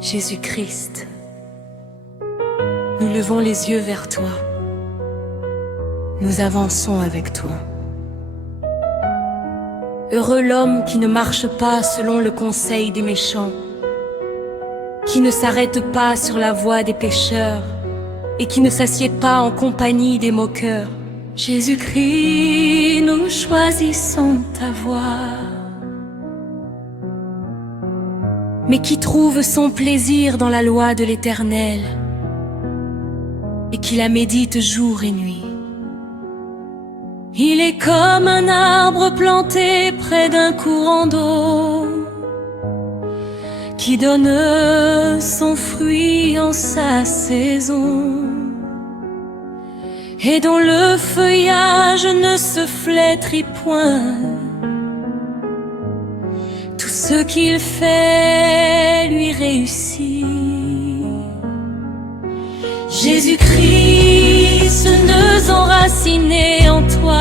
Jésus-Christ, nous levons les yeux vers toi. Nous avançons avec toi. Heureux l'homme qui ne marche pas selon le conseil des méchants, qui ne s'arrête pas sur la voie des pécheurs et qui ne s'assied pas en compagnie des moqueurs. Jésus-Christ, nous choisissons ta voie, mais qui trouve son plaisir dans la loi de l'Éternel et qui la médite jour et nuit. Il est comme un arbre planté près d'un courant d'eau qui donne son fruit en sa saison et dont le feuillage ne se flétrit point. Tout ce qu'il fait lui réussit. Jésus-Christ, nous enracinés en toi.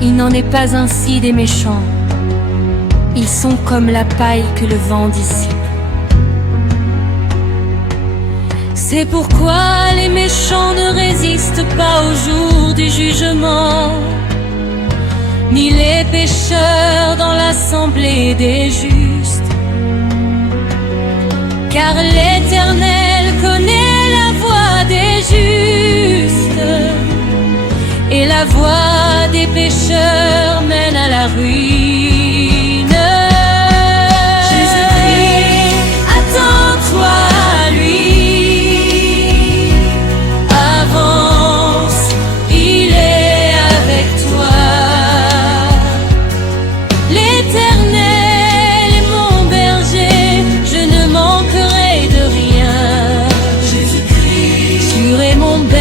Il n'en est pas ainsi des méchants. Ils sont comme la paille que le vent dissipe. C'est pourquoi les méchants ne résistent pas au jour du jugement, ni les pécheurs dans l'assemblée des justes. Car l'Éternel connaît la voie des justes, et la voie des pécheurs mène à la ruine. Jésus-Christ, attends-toi à lui, avance, il est avec toi. L'Éternel est mon berger, je ne manquerai de rien. Jésus-Christ, tu es mon berger.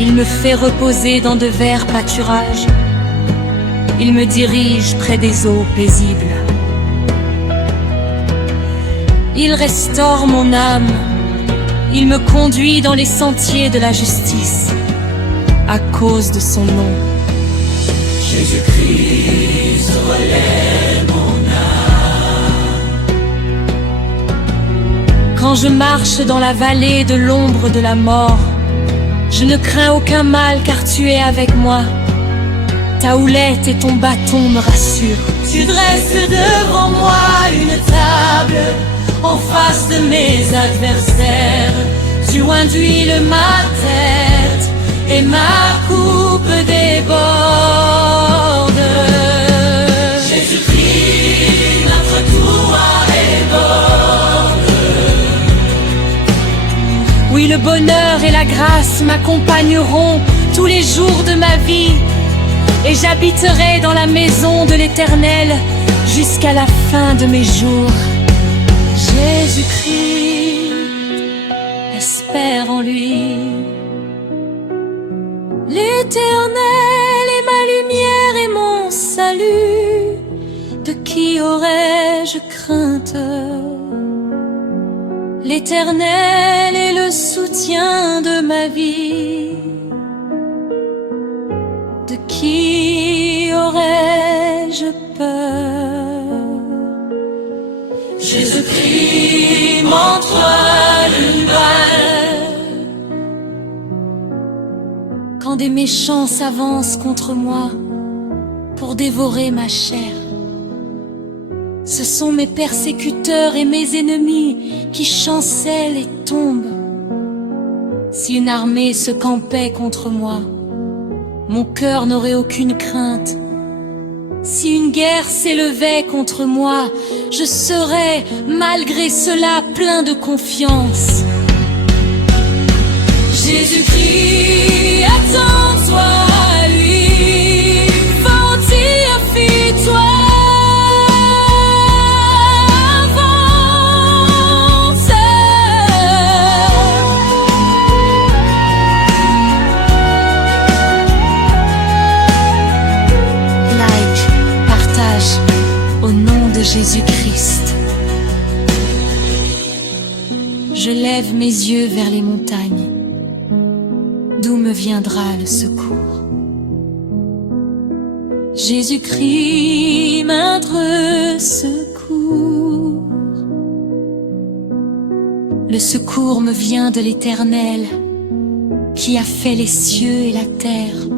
Il me fait reposer dans de verts pâturages. Il me dirige près des eaux paisibles. Il restaure mon âme. Il me conduit dans les sentiers de la justice à cause de son nom. Jésus-Christ relève mon âme. Quand je marche dans la vallée de l'ombre de la mort, je ne crains aucun mal car tu es avec moi. Ta houlette et ton bâton me rassurent. Tu dresses devant moi une table en face de mes adversaires. Tu induis ma tête et ma coupe déborde. Jésus-Christ, notre toit déborde. Oui, le bonheur et la grâce m'accompagneront tous les jours de ma vie, et j'habiterai dans la maison de l'Éternel jusqu'à la fin de mes jours. Jésus-Christ, espère en lui. L'Éternel est ma lumière et mon salut. De qui aurais-je crainte? L'Éternel est le soutien de ma vie. De qui aurais-je peur? Jésus-Christ m'entoile une balle. Quand des méchants s'avancent contre moi pour dévorer ma chair, ce sont mes persécuteurs et mes ennemis qui chancellent et tombent. Si une armée se campait contre moi, mon cœur n'aurait aucune crainte. Si une guerre s'élevait contre moi, je serais malgré cela plein de confiance. Jésus-Christ, attends-toi à lui, fortifie-toi. Au nom de Jésus-Christ, je lève mes yeux vers les montagnes. D'où me viendra le secours? Jésus-Christ, maître secours. Le secours me vient de l'Éternel, qui a fait les cieux et la terre.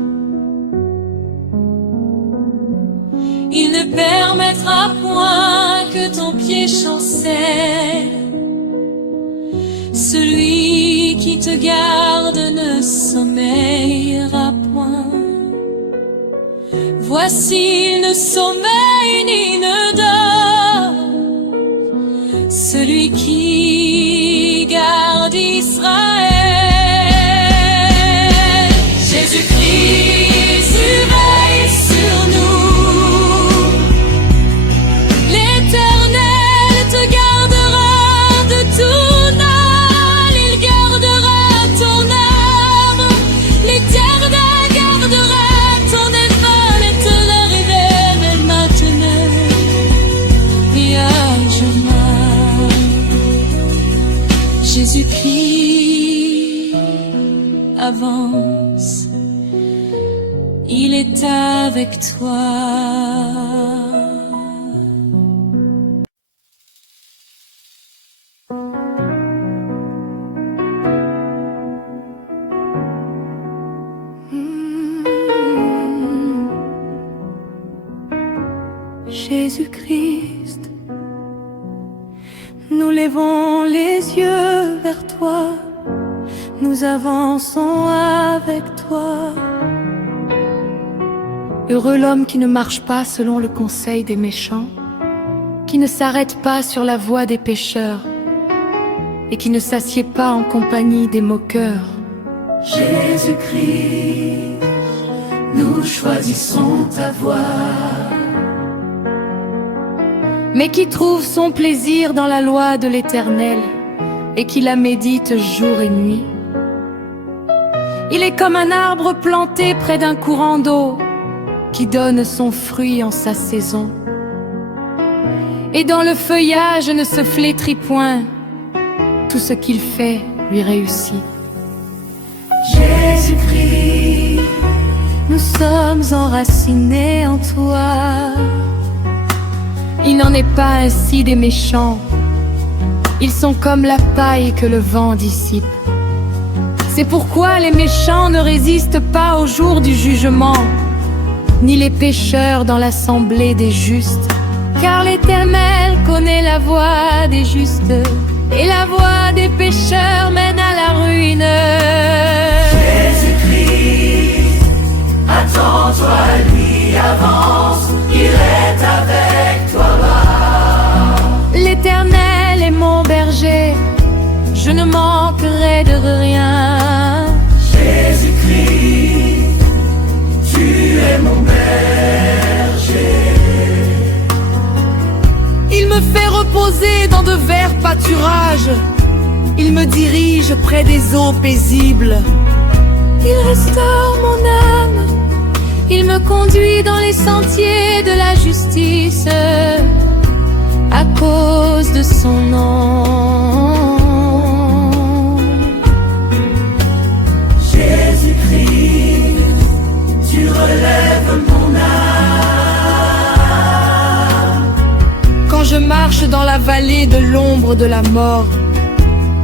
Il ne permettra point que ton pied chancelle. Celui qui te garde ne sommeillera point. Voici, il ne sommeille ni ne dort, celui qui garde Israël. Jésus-Christ surveille sur nous. L'Éternel te gardera de tout mal, il gardera ton âme. L'Éternel gardera ton effort et te l'arrivée dès maintenant et à jamais. Jésus-Christ avance, il est avec toi. Jésus-Christ, nous levons les yeux vers toi, nous avançons avec toi. Heureux l'homme qui ne marche pas selon le conseil des méchants, qui ne s'arrête pas sur la voie des pécheurs, et qui ne s'assied pas en compagnie des moqueurs. Jésus-Christ, nous choisissons ta voie, mais qui trouve son plaisir dans la loi de l'Éternel, et qui la médite jour et nuit. Il est comme un arbre planté près d'un courant d'eau, qui donne son fruit en sa saison. Et dans le feuillage ne se flétrit point, tout ce qu'il fait lui réussit. Jésus-Christ, nous sommes enracinés en toi. Il n'en est pas ainsi des méchants, ils sont comme la paille que le vent dissipe. C'est pourquoi les méchants ne résistent pas au jour du jugement, ni les pécheurs dans l'assemblée des justes. Car l'Éternel connaît la voie des justes, et la voie des pécheurs mène à la ruine. Jésus-Christ, attends-toi à lui, avance, il est avec toi. L'Éternel est mon berger, je ne manquerai de rien. Jésus-Christ, tu es mon berger. Il me fait reposer dans de verts pâturages, il me dirige près des eaux paisibles. Il restaure mon âme, il me conduit dans les sentiers de la justice, à cause de son nom. Jésus-Christ, tu relèves mon âme. Quand je marche dans la vallée de l'ombre de la mort,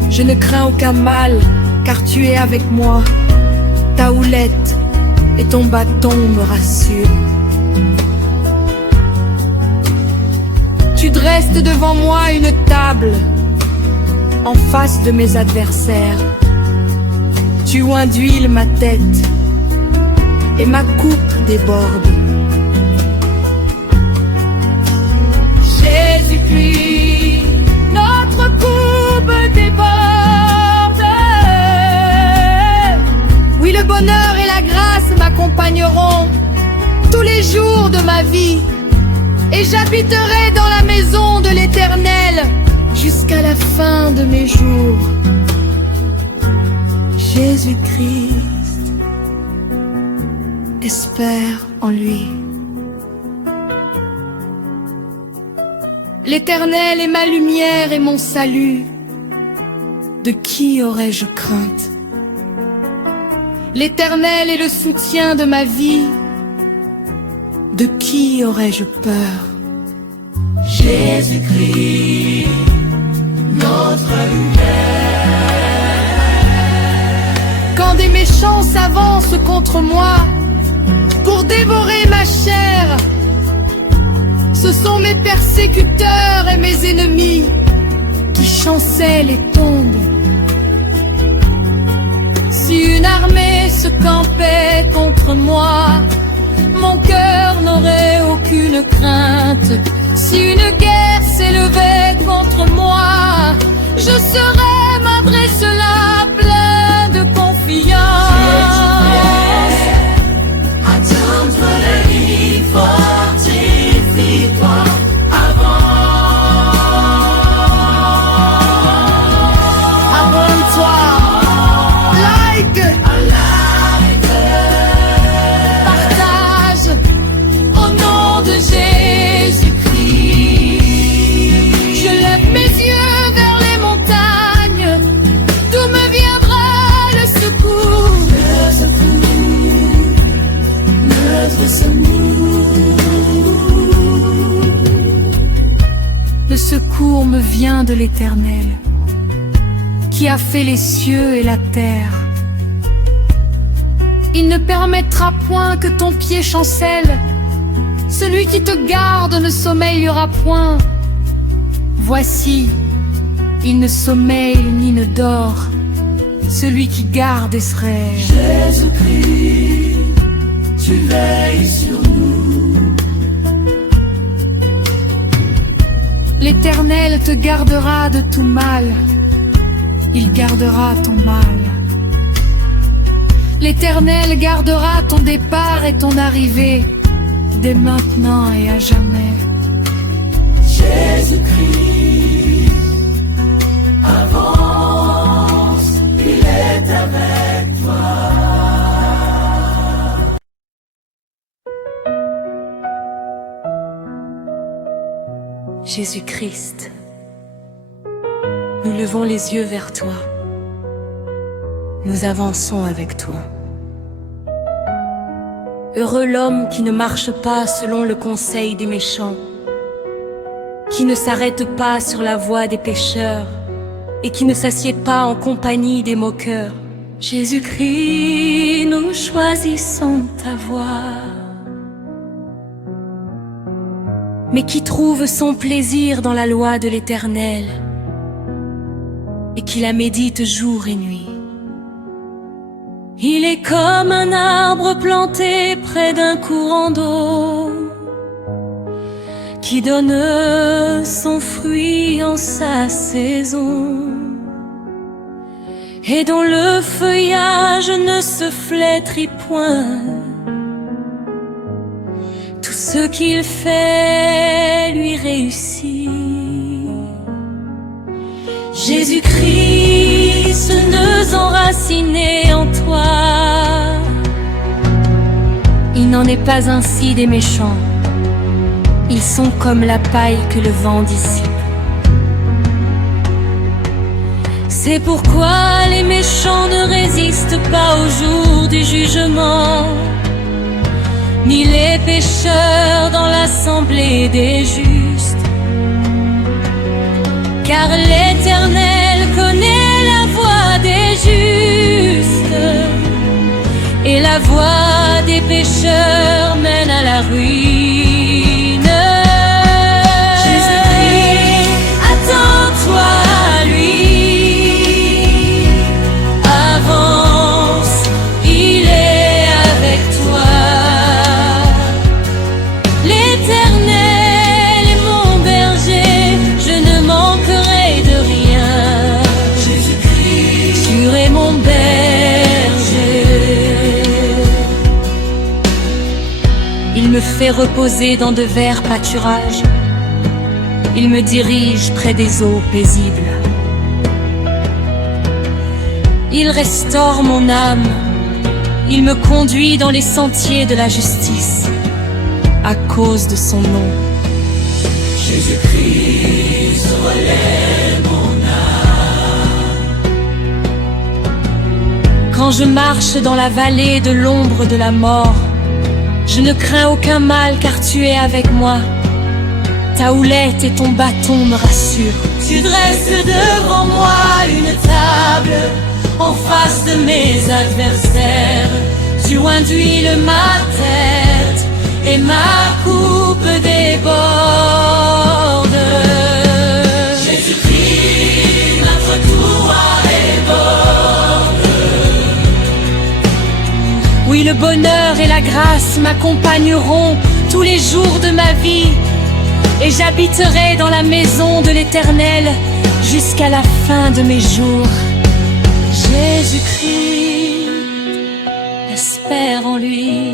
je ne crains aucun mal, car tu es avec moi. Ta houlette et ton bâton me rassurent. Tu dresses devant moi une table en face de mes adversaires. Tu induis ma tête et ma coupe déborde. Jésus-Christ, notre coupe déborde. Oui, le bonheur et la grâce m'accompagneront tous les jours de ma vie. Et j'habiterai dans la maison de l'Éternel jusqu'à la fin de mes jours. Jésus-Christ, espère en lui. L'Éternel est ma lumière et mon salut. De qui aurais-je crainte? L'Éternel est le soutien de ma vie. de qui aurais-je peur? Jésus-Christ, notre lumière. Quand des méchants s'avancent contre moi pour dévorer ma chair, ce sont mes persécuteurs et mes ennemis qui chancellent et tombent. Si une armée se campait contre moi, mon cœur n'aurait aucune crainte. Si une guerre s'élevait contre moi, je serais malgré cela plein de confiance. Attends-toi la nuit, fortifie-toi Abonne-toi, like, partage au nom de Jésus-Christ. Je lève mes yeux vers les montagnes. D'où me viendra le secours? Notre secours. Le secours me vient de l'Éternel, qui a fait les cieux et la terre. Il ne permettra point que ton pied chancelle. Celui qui te garde ne sommeillera point. Voici, il ne sommeille ni ne dort, celui qui garde Israël. Jésus-Christ, tu veilles sur nous. L'Éternel te gardera de tout mal. Il gardera ton mal. L'Éternel gardera ton départ et ton arrivée, dès maintenant et à jamais. Jésus-Christ, avance, il est avec toi. Jésus-Christ, nous levons les yeux vers toi. Nous avançons avec toi. Heureux l'homme qui ne marche pas selon le conseil des méchants, qui ne s'arrête pas sur la voie des pécheurs et qui ne s'assied pas en compagnie des moqueurs. Jésus-Christ, nous choisissons ta voie, mais qui trouve son plaisir dans la loi de l'Éternel et qui la médite jour et nuit. Il est comme un arbre planté près d'un courant d'eau, qui donne son fruit en sa saison, et dont le feuillage ne se flétrit point. Tout ce qu'il fait lui réussit. Jésus-Christ, nous enracinés en toi. Il n'en est pas ainsi des méchants. Ils sont comme la paille que le vent dissipe. C'est pourquoi les méchants ne résistent pas au jour du jugement, ni les pécheurs dans l'assemblée des justes. Car l'Éternel connaît la voie des justes, et la voie des pécheurs mène à la ruine. Jésus-Christ, attends-toi à lui, avance, il est avec toi. L'Éternel est mon berger, je ne manquerai de rien. Jésus-Christ, tu es mon berger. Il me fait reposer dans de verts pâturages. Il me dirige près des eaux paisibles. Il restaure mon âme. Il me conduit dans les sentiers de la justice, à cause de son nom. Jésus-Christ relève mon âme. Quand je marche dans la vallée de l'ombre de la mort, Je ne crains aucun mal car tu es avec moi. Ta houlette et ton bâton me rassurent. Tu dresses devant moi une table en face de mes adversaires. Tu induis ma tête et ma coupe déborde. Jésus-Christ, notre toit déborde. Oui, le bonheur et la grâce m'accompagneront tous les jours de ma vie. Et j'habiterai dans la maison de l'Éternel jusqu'à la fin de mes jours. Jésus-Christ, espère en lui.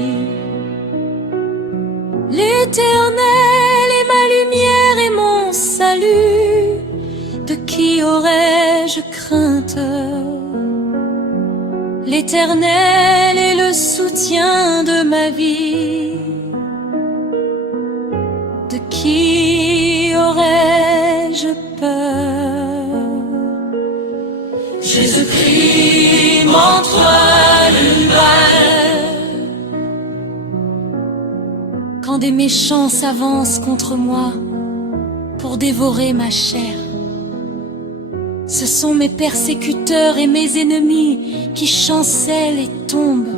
L'Éternel est ma lumière et mon salut. De qui aurais-je crainte? L'Éternel est le soutien de ma vie. De qui aurais-je peur? Jésus-Christ, mon toit d'une balle. Quand des méchants s'avancent contre moi pour dévorer ma chair, ce sont mes persécuteurs et mes ennemis qui chancellent et tombent.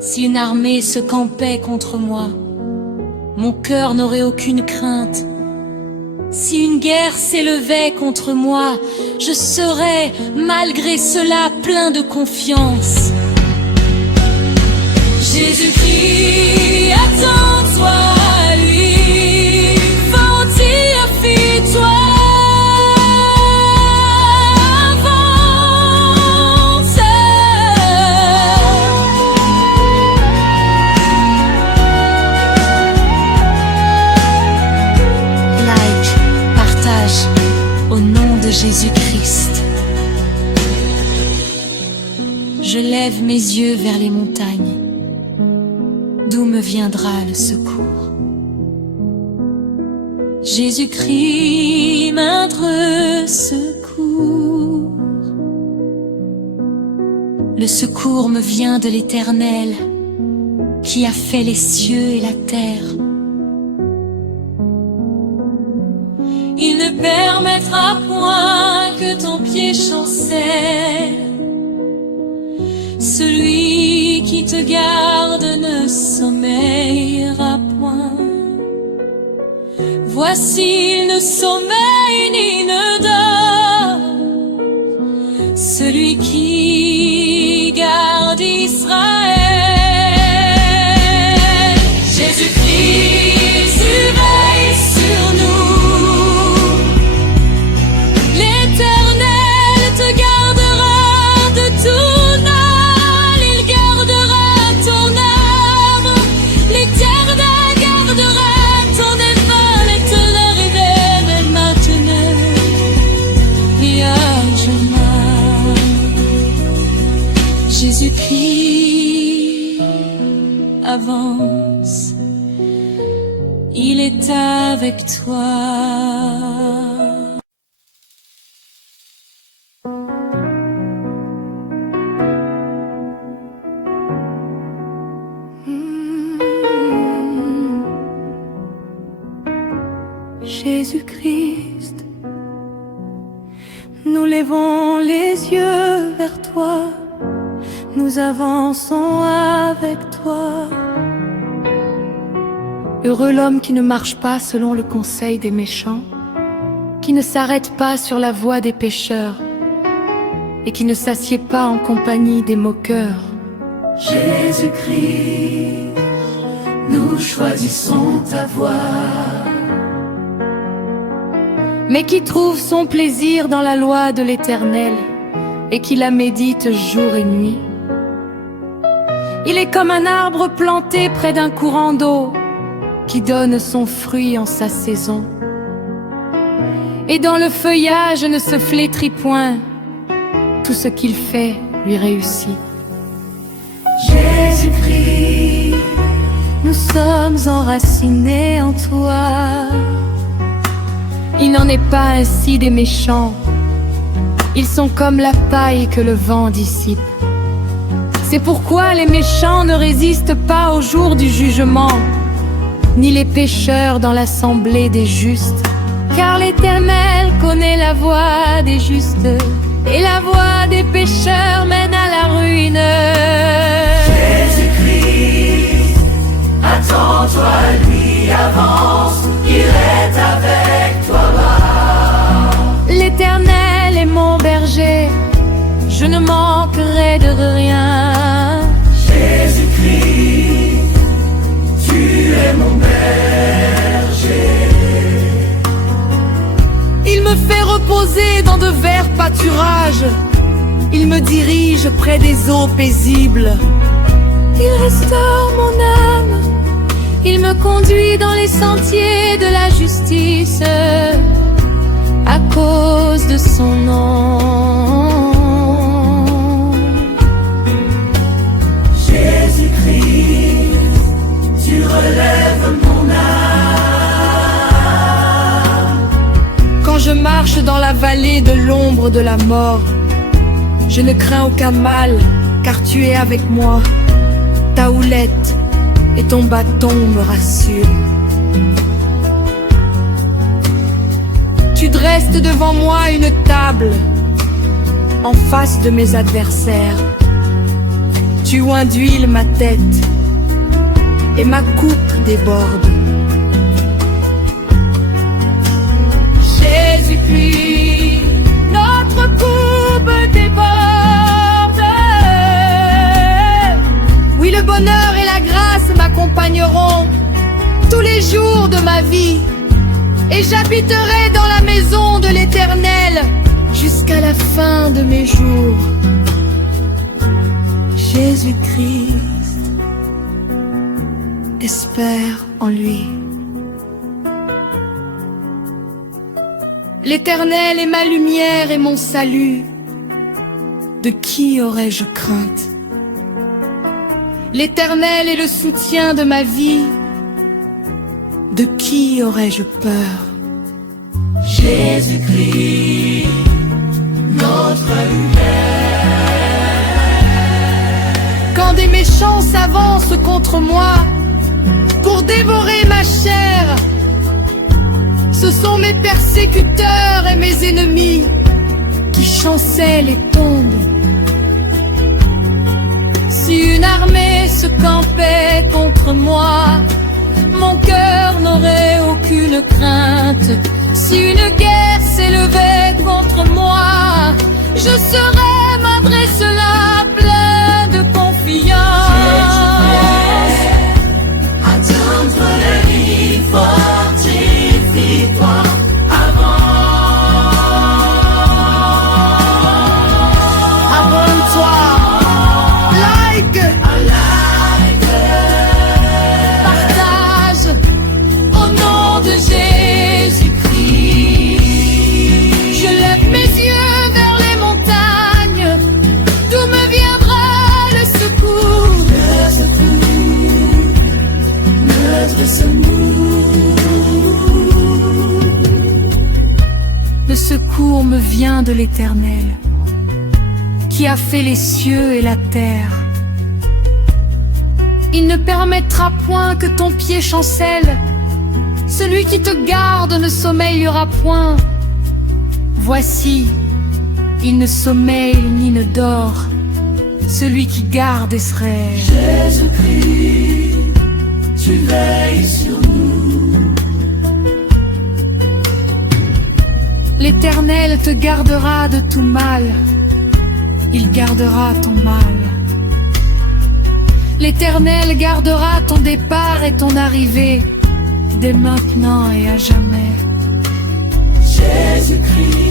Si une armée se campait contre moi, mon cœur n'aurait aucune crainte. Si une guerre s'élevait contre moi, je serais malgré cela plein de confiance. Jésus-Christ, attends-toi à lui, fortifie-toi. Au nom de Jésus-Christ, je lève mes yeux vers les montagnes. D'où me viendra le secours? Jésus-Christ, notre secours. Le secours me vient de l'Éternel, qui a fait les cieux et la terre. Il ne permettra point que ton pied chancelle. Celui qui te garde ne sommeillera point. Voici, il ne sommeille ni ne dort, celui qui garde Israël. Jésus-Christ surveille sur nous. Jésus-Christ avance, il est avec toi. Jésus-Christ, nous levons les yeux vers toi. Nous avançons avec toi. Heureux l'homme qui ne marche pas selon le conseil des méchants, qui ne s'arrête pas sur la voie des pécheurs et qui ne s'assied pas en compagnie des moqueurs. Jésus-Christ, nous choisissons ta voie. Mais qui trouve son plaisir dans la loi de l'Éternel et qui la médite jour et nuit. Il est comme un arbre planté près d'un courant d'eau qui donne son fruit en sa saison. Et dans le feuillage ne se flétrit point, tout ce qu'il fait lui réussit. Jésus-Christ, nous sommes enracinés en toi. Il n'en est pas ainsi des méchants, ils sont comme la paille que le vent dissipe. C'est pourquoi les méchants ne résistent pas au jour du jugement, ni les pécheurs dans l'assemblée des justes. Car l'Éternel connaît la voie des justes, et la voie des pécheurs mène à la ruine. Jésus-Christ, attends-toi à lui, avance, il est avec toi. L'Éternel est mon berger, je ne manquerai de rien. Jésus-Christ, tu es mon berger. Il me fait reposer dans de verts pâturages, il me dirige près des eaux paisibles. Il restaure mon âme, il me conduit dans les sentiers de la justice, à cause de son nom. Jésus-Christ, tu relèves mon âme. Quand je marche dans la vallée de l'ombre de la mort, je ne crains aucun mal, car tu es avec moi. Ta houlette et ton bâton me rassurent. Tu dresses devant moi une table en face de mes adversaires. Tu oins d'huile ma tête et ma coupe déborde. Jésus-Christ, notre coupe déborde. Oui, le bonheur et la grâce m'accompagneront tous les jours de ma vie, et j'habiterai dans la maison de l'Éternel jusqu'à la fin de mes jours. Jésus-Christ, espère en lui. L'Éternel est ma lumière et mon salut. De qui aurais-je crainte? L'Éternel est le soutien de ma vie. De qui aurais-je peur? Jésus-Christ, notre lumière. Quand des méchants s'avancent contre moi pour dévorer ma chair, ce sont mes persécuteurs et mes ennemis qui chancellent et tombent. Si une armée se campait contre moi, mon cœur n'aurait aucune crainte. Si une guerre s'élevait contre moi, je serais malgré cela plein de confiance. Attendre la vie, fortifie-toi Abonne-toi, like, partage au nom de Jésus-Christ. Je lève mes yeux vers les montagnes, d'où me viendra le secours. notre secours. Le secours me vient de l'Éternel, qui a fait les cieux et la terre. Il ne permettra point que ton pied chancelle. Celui qui te garde ne sommeillera point. Voici, il ne sommeille ni ne dort, celui qui garde Israël. Jésus-Christ, tu veilles sur nous. L'Éternel te gardera de tout mal. Il gardera ton mal. L'Éternel gardera ton départ et ton arrivée, dès maintenant et à jamais. Jésus-Christ,